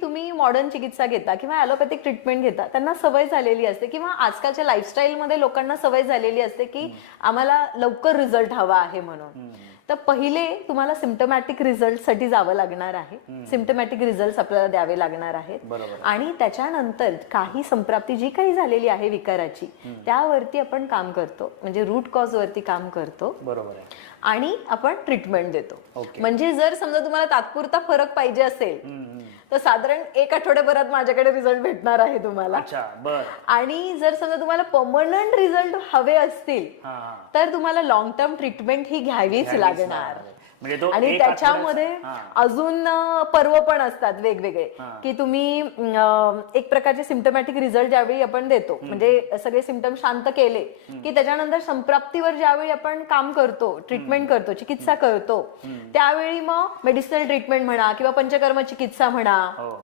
तुम्ही मॉडर्न चिकित्सा घेता किंवा ॲलोपॅथिक ट्रीटमेंट घेता, त्यांना सवय झालेली असते किंवा आजकालच्या लाईफस्टाईलमध्ये लोकांना सवय झालेली असते की आम्हाला लवकर रिझल्ट हवा आहे म्हणून. तर पहिले तुम्हाला सिम्पटमॅटिक रिझल्टसाठी जावं लागणार आहे. सिम्पटमॅटिक रिझल्ट आपल्याला द्यावे लागणार आहेत. आणि त्याच्यानंतर काही संप्राप्ती जी काही झालेली आहे विकाराची त्यावरती आपण काम करतो, म्हणजे रूट कॉज वरती काम करतो. बरोबर आहे. आणि आपण ट्रीटमेंट देतो. म्हणजे जर समजा तुम्हाला तात्पुरता फरक पाहिजे असेल तर साधारण 1 आठवड्याभरात माझ्याकडे रिझल्ट भेटणार आहे तुम्हाला. आणि जर समजा तुम्हाला परमनंट रिझल्ट हवे असतील तर तुम्हाला लॉंग टर्म ट्रीटमेंट ही घ्यावीच लागणार. आणि त्याच्यामध्ये अजून पर्व पण असतात वेगवेगळे की तुम्ही एक प्रकारचे सिम्पटमॅटिक रिझल्ट ज्यावेळी आपण देतो, म्हणजे सगळे सिम्पटम शांत केले की त्याच्यानंतर संप्राप्तीवर ज्यावेळी आपण काम करतो, ट्रीटमेंट करतो, चिकित्सा करतो, त्यावेळी मग मेडिसिनल ट्रीटमेंट म्हणा किंवा पंचकर्म चिकित्सा म्हणा